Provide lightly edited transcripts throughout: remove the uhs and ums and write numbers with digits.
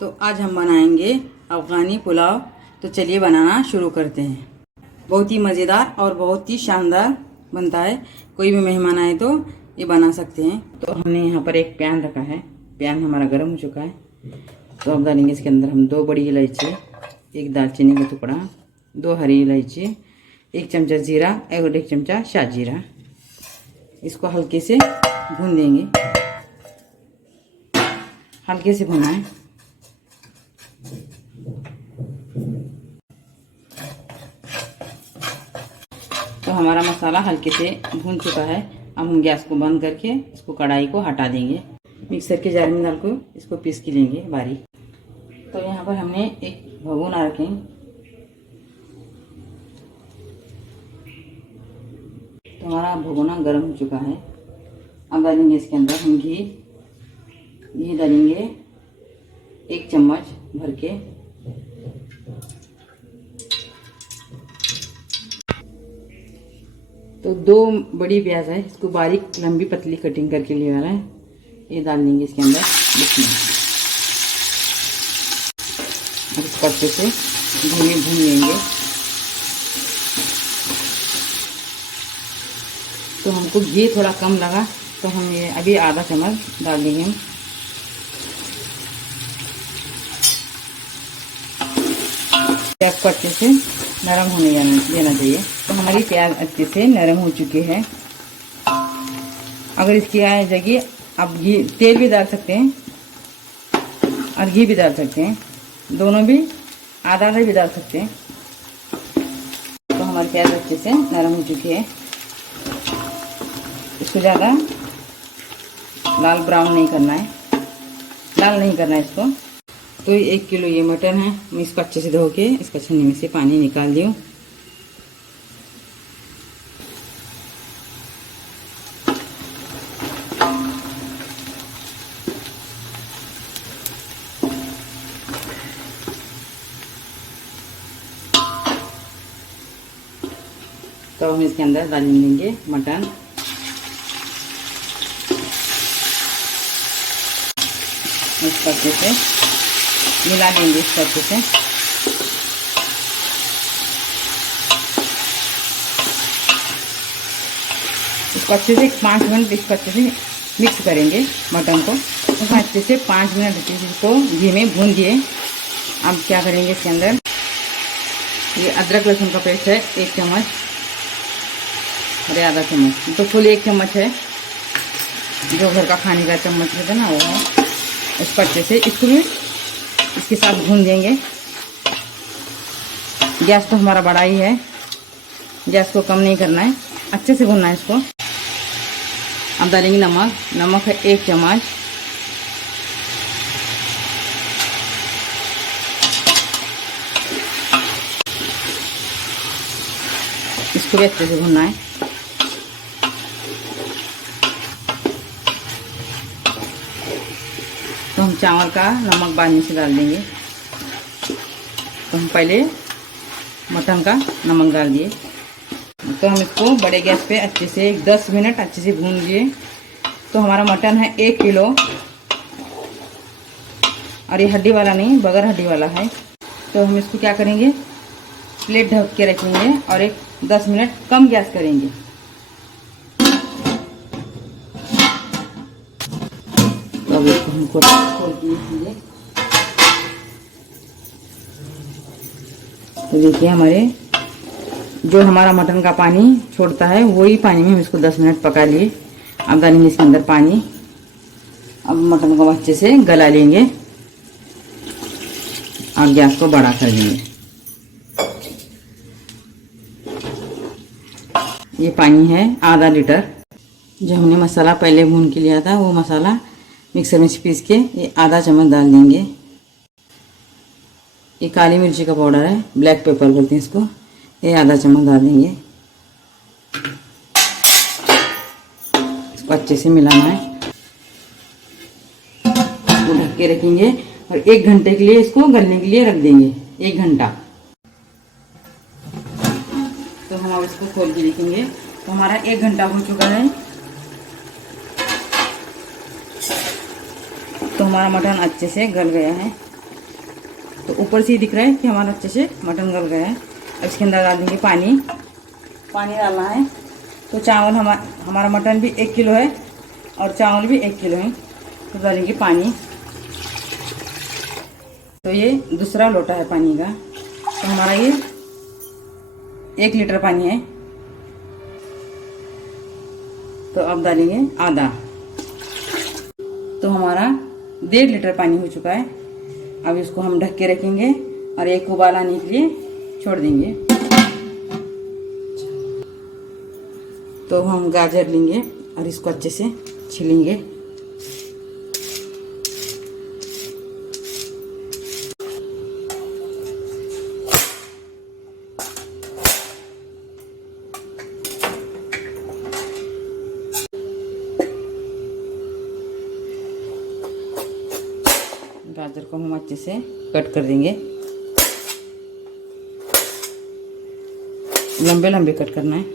तो आज हम बनाएंगे अफ़गानी पुलाव। तो चलिए बनाना शुरू करते हैं। बहुत ही मज़ेदार और बहुत ही शानदार बनता है। कोई भी मेहमान आए तो ये बना सकते हैं। तो हमने यहाँ पर एक पैन रखा है। पैन हमारा गर्म हो चुका है। तो अब डालेंगे इसके अंदर हम 2 बड़ी इलायची, 1 दालचीनी का टुकड़ा, 2 हरी इलायची, 1 चमचा जीरा और 1 चमचा शाहजीरा। इसको हल्के से भून देंगे। हल्के से भुना है। तो हमारा मसाला हल्के से भून चुका है। अब हम गैस को बंद करके इसको कढ़ाई को हटा देंगे। मिक्सर के जार में डाल को इसको पीस के लेंगे बारीक। तो यहाँ पर हमने एक भगोना रखे। तो हमारा भगोना गर्म हो चुका है। अब डालेंगे इसके अंदर हम घी डालेंगे 1 चम्मच भर के। तो 2 बड़ी प्याज है, इसको बारीक लंबी पतली कटिंग करके ले आ रहा है। ये डाल देंगे इसके अंदर। इसको अच्छे से भून लेंगे। तो हमको घी थोड़ा कम लगा तो हम ये अभी आधा चम्मच डाल देंगे। प्याज को अच्छे से नरम होने देना चाहिए। तो हमारी प्याज अच्छे से नरम हो चुकी है। अगर इसकी जगह आप तेल भी डाल सकते हैं और घी भी डाल सकते हैं, दोनों भी आधा आधा भी डाल सकते हैं। तो हमारी प्याज अच्छे से नरम हो चुकी है। इसको ज़्यादा लाल ब्राउन नहीं करना है, लाल नहीं करना है इसको। तो 1 किलो ये मटन है। मैं इसको अच्छे से धो के इसका छन्नी में से पानी निकाल दी हूँ। तो हम इसके अंदर डाल देंगे मटन। इसको अच्छे से मिला देंगे। इसको अच्छे से पाँच मिनट इसको अच्छे से मिक्स करेंगे मटन को। तो अच्छे से 5 मिनट इसको घी में भून दिए। अब क्या करेंगे इसके अंदर ये अदरक लहसुन का पेस्ट है 1 चम्मच, अरे आधा चम्मच, तो फुल 1 चम्मच है। जो घर का खाने का चम्मच रहता है ना वो है। इसको अच्छे से इसको भी इसके साथ भून देंगे। गैस तो हमारा बड़ा ही है, गैस को कम नहीं करना है, अच्छे से भूनना है इसको। अब डालेंगे नमक। नमक है 1 चम्मच। इसको भी अच्छे से भूनना है। तो हम चावल का नमक बाद में से डाल देंगे। तो हम पहले मटन का नमक डाल दिए। तो हम इसको बड़े गैस पे अच्छे से 10 मिनट अच्छे से भून लिए। तो हमारा मटन है 1 किलो और ये हड्डी वाला नहीं, बगैर हड्डी वाला है। तो हम इसको क्या करेंगे, प्लेट ढक के रखेंगे और एक 10 मिनट कम गैस करेंगे। तो अब इसको हमको खोल दीजिए। तो देखिए हमारे जो हमारा मटन का पानी छोड़ता है वही पानी में हम इसको 10 मिनट पका लिए। अब डालेंगे इसके अंदर पानी। अब मटन को अच्छे से गला लेंगे और गैस को बड़ा कर देंगे। ये पानी है आधा लीटर। जो हमने मसाला पहले भून के लिया था वो मसाला मिक्सर में पीस के ये आधा चम्मच डाल देंगे। ये काली मिर्ची का पाउडर है, ब्लैक पेपर बोलते हैं इसको, ये आधा चम्मच डाल देंगे। इसको अच्छे से मिलाना है। इसको ढक के रखेंगे और 1 घंटे के लिए इसको गलने के लिए रख देंगे। 1 घंटा। तो हम अब इसको खोल के देखेंगे। तो हमारा 1 घंटा हो चुका है। तो हमारा मटन अच्छे से गल गया है। तो ऊपर से ही दिख रहा है कि हमारा अच्छे से मटन गल गया है। अब इसके अंदर डाल देंगे पानी। पानी डालना है। तो चावल हमारा मटन भी 1 किलो है और चावल भी 1 किलो है। तो डालेंगे पानी। तो ये दूसरा लोटा है पानी का। तो हमारा ये 1 लीटर पानी है। तो अब डालेंगे आधा। तो हमारा 1.5 लीटर पानी हो चुका है। अब इसको हम ढक के रखेंगे और एक उबाल आने के लिए छोड़ देंगे। तो हम गाजर लेंगे और इसको अच्छे से छीलेंगे। गाजर को हम अच्छे से कट कर देंगे। लंबे लंबे कट करना है।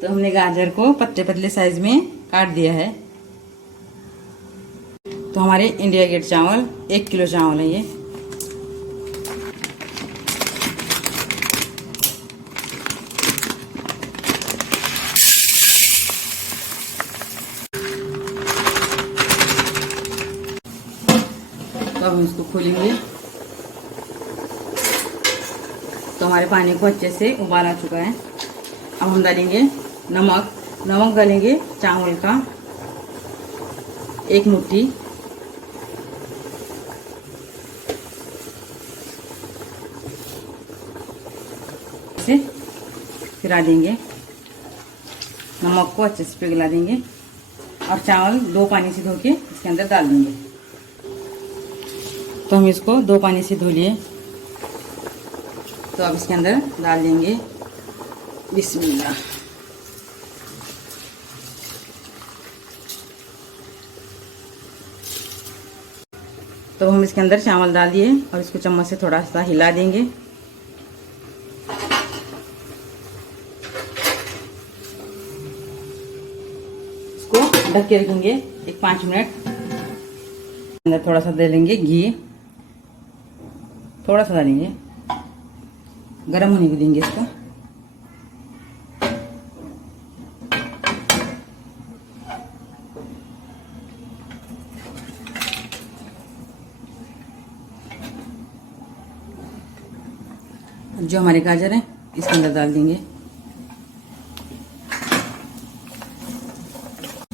तो हमने गाजर को पतले पतले साइज में काट दिया है। तो हमारे इंडिया गेट चावल 1 किलो चावल है ये। तो हम इसको खोलेंगे। तो हमारे पानी को अच्छे से उबाल आ चुका है। अब हम डालेंगे नमक डालेंगे चावल का 1 मुट्ठी। से पिला देंगे। नमक को अच्छे से पिघला देंगे और चावल 2 पानी से धो के इसके अंदर डाल देंगे। तो हम इसको 2 पानी से धो लिए। तो अब इसके अंदर डाल देंगे बिस्मिल्लाह। तो हम इसके अंदर चावल डाल दिए और इसको चम्मच से थोड़ा सा हिला देंगे। इसको ढक के रखेंगे 5 मिनट। अंदर थोड़ा सा दे लेंगे घी, थोड़ा सा डालेंगे। गरम होने को देंगे इसको। जो हमारे गाजर है इसके अंदर डाल देंगे।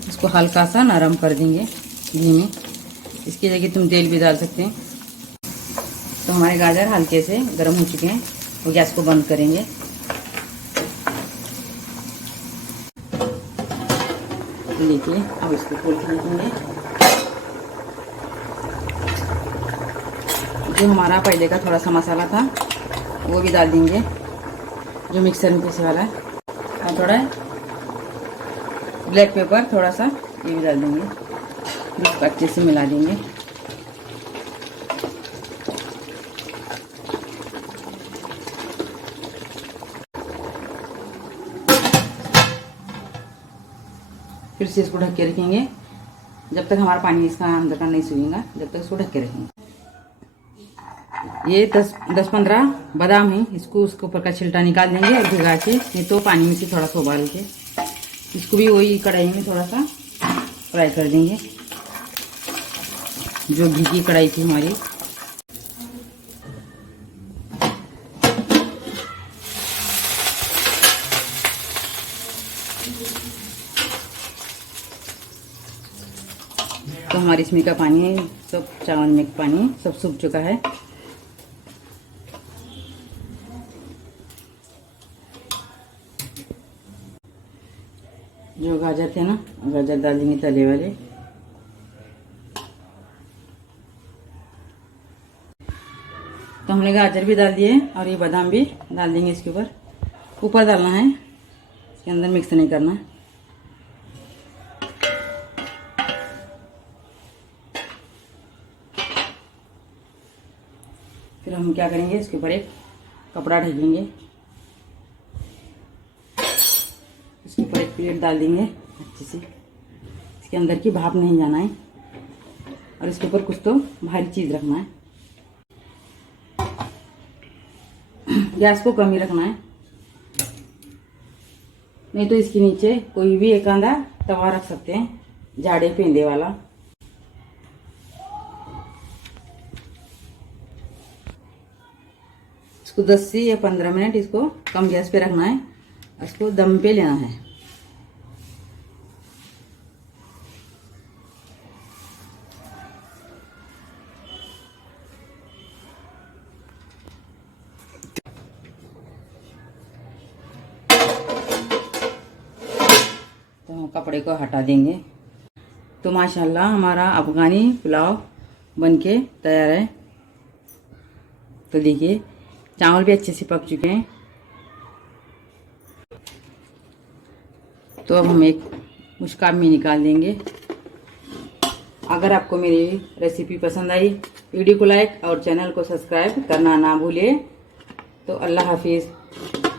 इसको हल्का सा नरम कर देंगे घी में। इसकी जगह तुम तेल भी डाल सकते हैं। तो हमारे गाजर हल्के से गर्म हो चुके हैं। तो गैस को बंद करेंगे। देखिए अब इसको खोल के देखेंगे। जो हमारा पहले का थोड़ा सा मसाला था वो भी डाल देंगे, जो मिक्सर में पीसे वाला है। और थोड़ा ब्लैक पेपर थोड़ा सा ये भी डाल देंगे। इसको अच्छे से मिला देंगे। फिर से इसको ढक के रखेंगे जब तक हमारा पानी इसका अंदर का नहीं सूखेगा, जब तक इसको ढक के रखेंगे। ये 10-15 बादाम है, इसको उसके ऊपर का छिलटा निकाल देंगे और भिगा के, नहीं तो पानी में से थोड़ा सा उबाल के इसको भी वही कढ़ाई में थोड़ा सा फ्राई कर देंगे, जो घी की कढ़ाई थी हमारी। तो हमारी इसमें का पानी सब, चावल में का पानी सब सूख चुका है। जो गाजर थे ना, गाजर डाल देंगे तले वाले। तो हमने गाजर भी डाल दिए और ये बादाम भी डाल देंगे इसके ऊपर। ऊपर डालना है, इसके अंदर मिक्स नहीं करना। फिर हम क्या करेंगे, इसके ऊपर एक कपड़ा ढकेंगे। प्लेट डाल देंगे अच्छे से। इसके अंदर की भाप नहीं जाना है और इसके ऊपर कुछ तो भारी चीज़ रखना है। गैस को कम ही रखना है, नहीं तो इसके नीचे कोई भी एक आधा तवा रख सकते हैं, जाड़े पेंदे वाला। इसको 10 से या 15 मिनट इसको कम गैस पे रखना है, इसको दम पे लेना है। तो हम कपड़े को हटा देंगे। तो माशाल्लाह हमारा अफगानी पुलाव बनके तैयार है। तो देखिए चावल भी अच्छे से पक चुके हैं। तो अब हम एक मुश्काब में निकाल देंगे। अगर आपको मेरी रेसिपी पसंद आई, वीडियो को लाइक और चैनल को सब्सक्राइब करना ना भूलिए। तो अल्लाह हाफिज़।